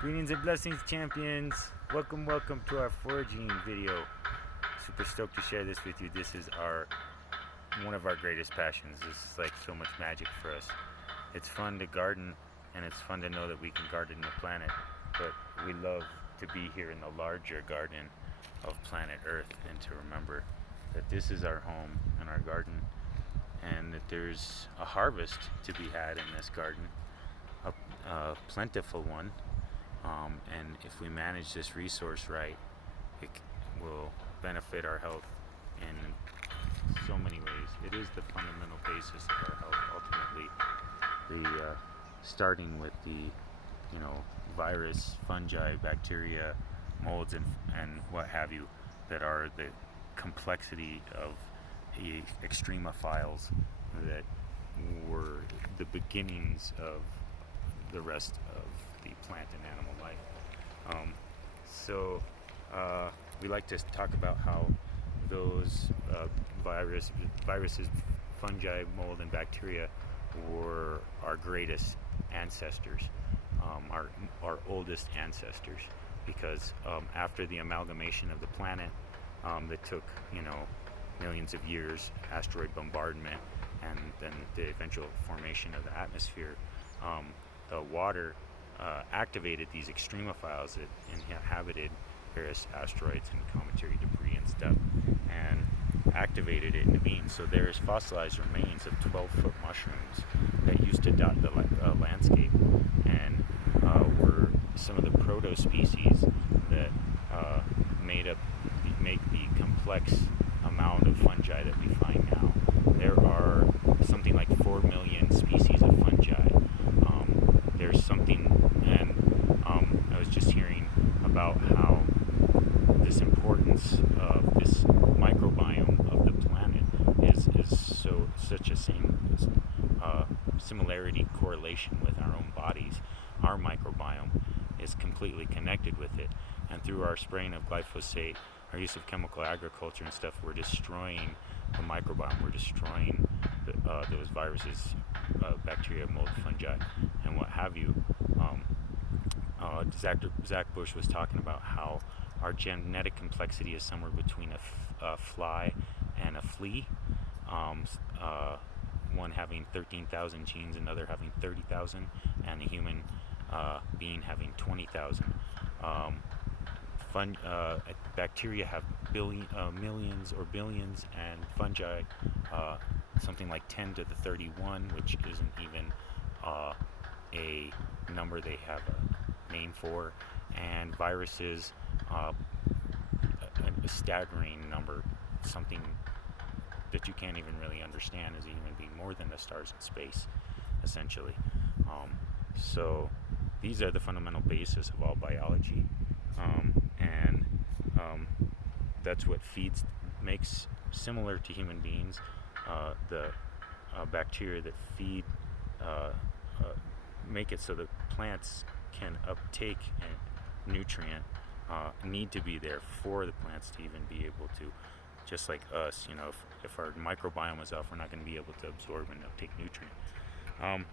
Greetings and blessings, champions. Welcome to our foraging video. Super stoked to share this with you. This is one of our greatest passions. This is like so much magic for us. It's fun to garden, and it's fun to know that we can garden the planet, but we love to be here in the larger garden of planet Earth, and to remember that this is our home and our garden, and that there's a harvest to be had in this garden, a plentiful one. And if we manage this resource right, it will benefit our health in so many ways. It is the fundamental basis of our health. Ultimately, starting with the virus, fungi, bacteria, molds, and what have you, that are the complexity of the extremophiles that were the beginnings of the rest of the plant and animal life. So we like to talk about how those viruses, fungi, mold, and bacteria were our greatest ancestors, our oldest ancestors, because after the amalgamation of the planet that took millions of years, asteroid bombardment, and then the eventual formation of the atmosphere, the water activated these extremophiles that inhabited various asteroids and cometary debris and stuff, and activated it into being. So there's fossilized remains of 12-foot mushrooms that used to dot the landscape, and were some of the proto-species that make the complex amount of fungi that we find now. There are something like 4 million species of fungi. There's something, and I was just hearing about how this importance of this microbiome of the planet is such a similarity correlation with our own bodies. Our microbiome is completely connected with it, and through our spraying of glyphosate, our use of chemical agriculture and stuff, we're destroying the microbiome. We're destroying those viruses, bacteria, mold, fungi, and what have you. Zach Bush was talking about how our genetic complexity is somewhere between a fly and a flea. One having 13,000 genes, another having 30,000, and the human being having 20,000. Bacteria have millions or billions, and fungi something like 10 to the 31, which isn't even a number they have a name for, and viruses a staggering number, something that you can't even really understand as a human being, more than the stars in space, essentially. So these are the fundamental basis of all biology, and that's what makes similar to human beings. The bacteria that feed make it so that plants can uptake a nutrient need to be there for the plants to even be able to, just like us, if our microbiome is off, we're not going to be able to absorb and uptake nutrient.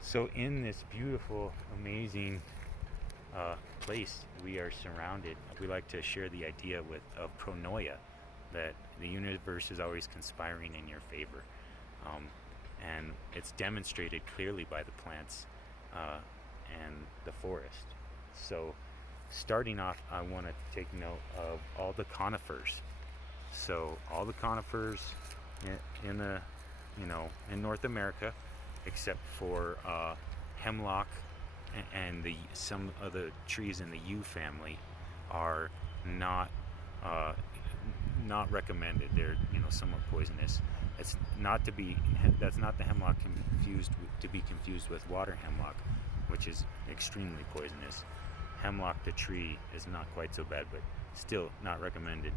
So in this beautiful, amazing place, we are surrounded. We like to share the idea of pronoia, that the universe is always conspiring in your favor, and it's demonstrated clearly by the plants and the forest. So starting off, I want to take note of all the conifers. So all the conifers in North America, except for hemlock and some of the trees in the yew family, are not recommended. They're somewhat poisonous. That's not the hemlock to be confused with water hemlock, which is extremely poisonous. Hemlock the tree is not quite so bad, but still not recommended.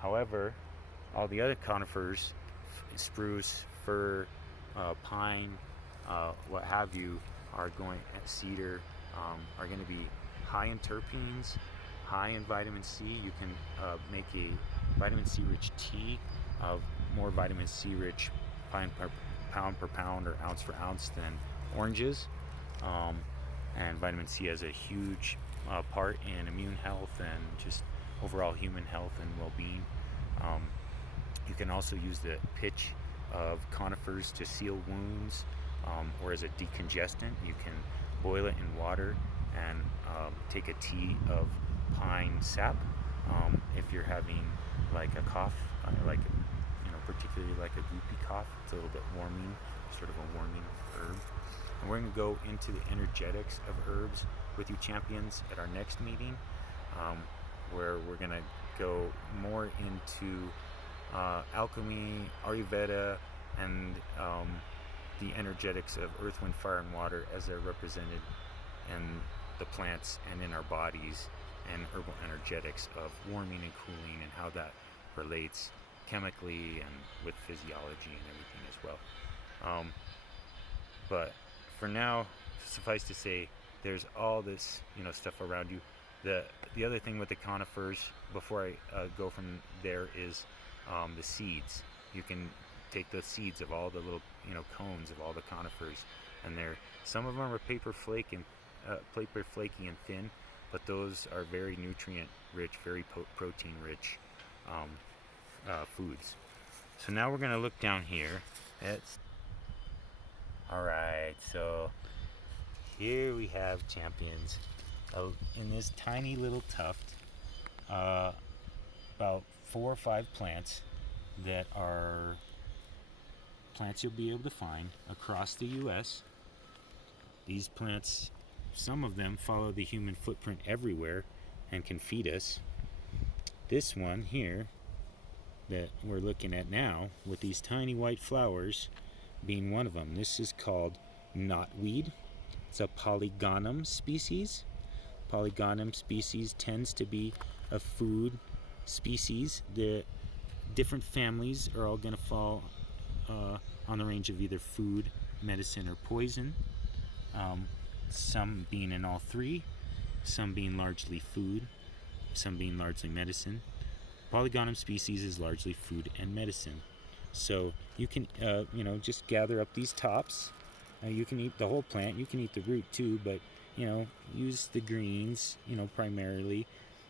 However, all the other conifers, spruce, fir, pine, what have you, cedar, are going to be high in terpenes, high in vitamin C. You can make a vitamin C rich tea of more vitamin C rich pound per pound or ounce for ounce than oranges. And vitamin C has a huge part in immune health and just overall human health and well-being. Um, you can also use the pitch of conifers to seal wounds, or as a decongestant. You can boil it in water and take a tea of pine sap if you're having like a cough, like particularly like a goopy cough. It's a little bit warming, sort of a warming herb. And we're going to go into the energetics of herbs with you champions at our next meeting, where we're going to go more into alchemy, Ayurveda, and the energetics of earth, wind, fire, and water as they're represented in the plants and in our bodies, and herbal energetics of warming and cooling and how that relates chemically and with physiology and everything as well. But for now, suffice to say, there's all this stuff around you. The other thing with the conifers, before I go from there, is the seeds. You can take the seeds of all the little cones of all the conifers, and some of them are paper flaky and thin, but those are very nutrient rich, very protein rich foods. So now we're going to look down here. Alright, so here we have champions in this tiny little tuft, about 4 or 5 plants that are plants you'll be able to find across the US. These plants, some of them follow the human footprint everywhere and can feed us. This one here that we're looking at now, with these tiny white flowers being one of them. This is called knotweed. It's a polygonum species. Polygonum species tends to be a food species. The different families are all going to fall on the range of either food, medicine, or poison. Some being in all three, some being largely food, some being largely medicine. Polygonum species is largely food and medicine. So you can, just gather up these tops. You can eat the whole plant. You can eat the root too, but use the greens, primarily.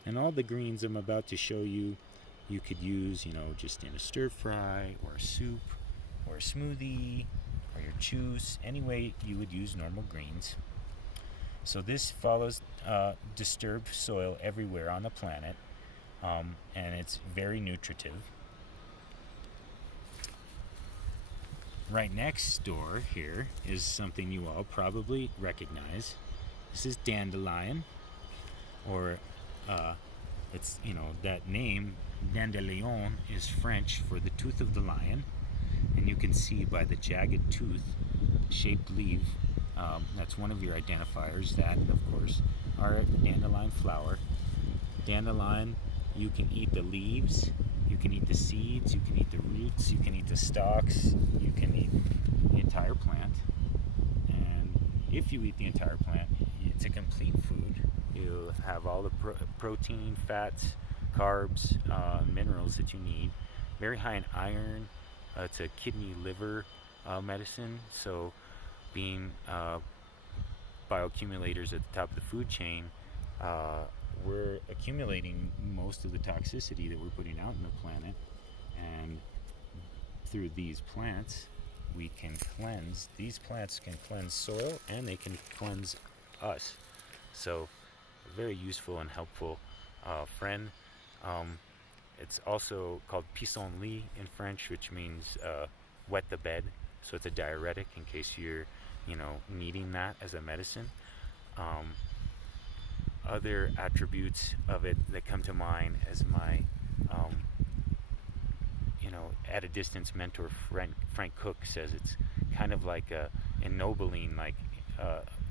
And all the greens I'm about to show you, you could use, just in a stir fry or a soup or a smoothie or your juice. Any way you would use normal greens. So this follows disturbed soil everywhere on the planet, and it's very nutritive. Right next door here is something you all probably recognize. This is dandelion, or it's that name dandelion is French for the tooth of the lion, and you can see by the jagged tooth shaped leaf, that's one of your identifiers. That, of course, our dandelion flower. Dandelion, you can eat the leaves, you can eat the seeds, you can eat the roots, you can eat the stalks, you can eat the entire plant. And if you eat the entire plant, it's a complete food. You have all the protein, fats, carbs, minerals that you need. Very high in iron. It's a kidney liver medicine, so being bioaccumulators at the top of the food chain, we're accumulating most of the toxicity that we're putting out in the planet, and through these plants we can cleanse. These plants can cleanse soil, and they can cleanse us. So a very useful and helpful friend. It's also called pissenlit in French, which means wet the bed. So it's a diuretic in case you're needing that as a medicine. Other attributes of it that come to mind as my at a distance mentor Frank Cook says, it's kind of like a ennobling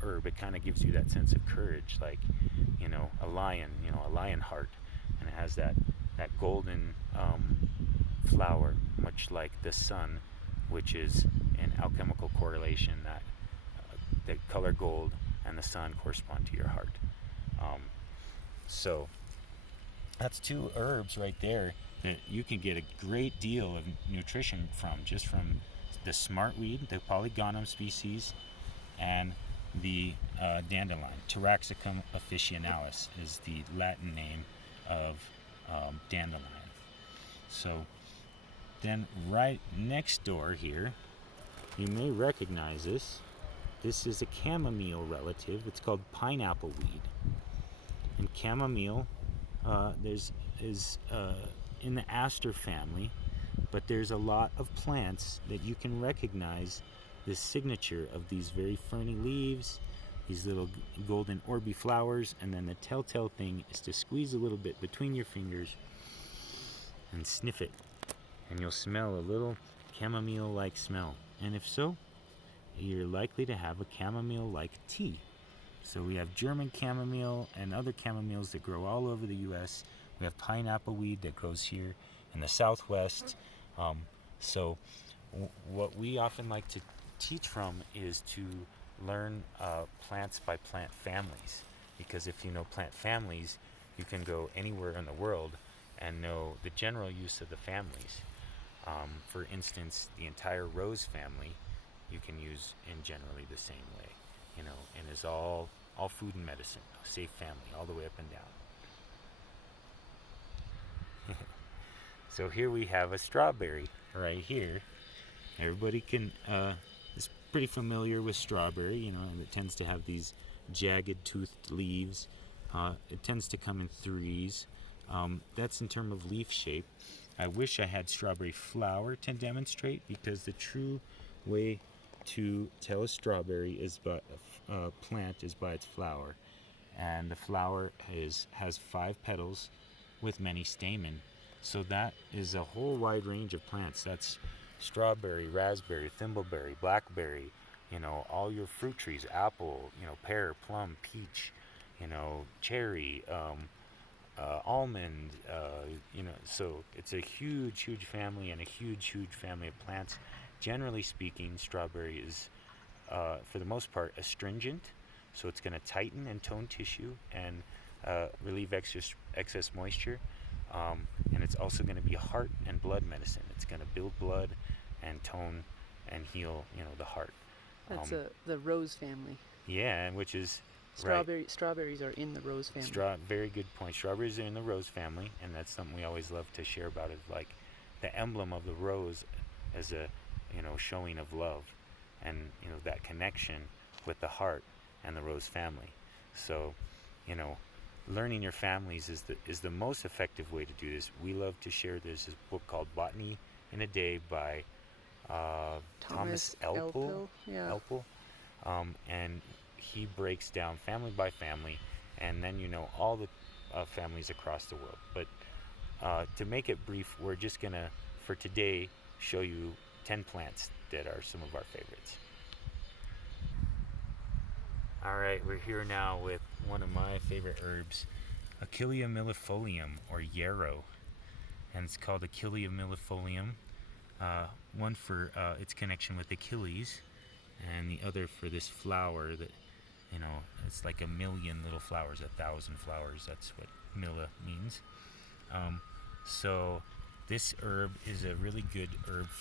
herb. It kind of gives you that sense of courage, like a lion, a lion heart, and it has that golden flower, much like the sun, which is an alchemical correlation that the color gold and the sun correspond to your heart. So that's 2 herbs right there that you can get a great deal of nutrition from, just from the smartweed, the polygonum species, and the dandelion. Taraxacum officinalis is the Latin name of dandelion. So then right next door here, you may recognize this. This is a chamomile relative. It's called pineapple weed. And chamomile is in the aster family, but there's a lot of plants that you can recognize the signature of these very ferny leaves, these little golden orby flowers, and then the telltale thing is to squeeze a little bit between your fingers and sniff it, and you'll smell a little chamomile-like smell. And if so, you're likely to have a chamomile-like tea. So we have German chamomile and other chamomiles that grow all over the U.S. We have pineapple weed that grows here in the Southwest. So what we often like to teach from is to learn plants by plant families, because if you know plant families, you can go anywhere in the world and know the general use of the families. For instance, the entire rose family you can use in generally the same way, and is all food and medicine, a safe family all the way up and down. So here we have a strawberry right here. Everybody is pretty familiar with strawberry, and it tends to have these jagged toothed leaves. It tends to come in threes. That's in terms of leaf shape. I wish I had strawberry flower to demonstrate, because the true way to tell a strawberry plant is by its flower, and the flower has 5 petals with many stamen. So that is a whole wide range of plants. That's strawberry, raspberry, thimbleberry, blackberry, all your fruit trees, apple, pear, plum, peach, cherry, almond, so it's a huge family, and a huge family of plants. Generally speaking, strawberry is, for the most part, astringent, so it's going to tighten and tone tissue and relieve excess moisture, and it's also going to be heart and blood medicine. It's going to build blood and tone and heal, the heart. That's the rose family. Yeah, and which is Strawberries are in the rose family. Very good point. Strawberries are in the rose family, and that's something we always love to share about. Is like the emblem of the rose as a showing of love, and that connection with the heart and the rose family. So, learning your families is the most effective way to do this. We love to share this book called Botany in a Day by Thomas Elpel. Yeah. And he breaks down family by family, and then all the families across the world. But to make it brief, we're just gonna, for today, show you 10 plants that are some of our favorites. Alright, we're here now with one of my favorite herbs, Achillea millefolium, or yarrow. And it's called Achillea millefolium, one for its connection with Achilles, and the other for this flower that, it's like 1,000,000 little flowers, 1,000 flowers. That's what milla means. So this herb is a really good herb for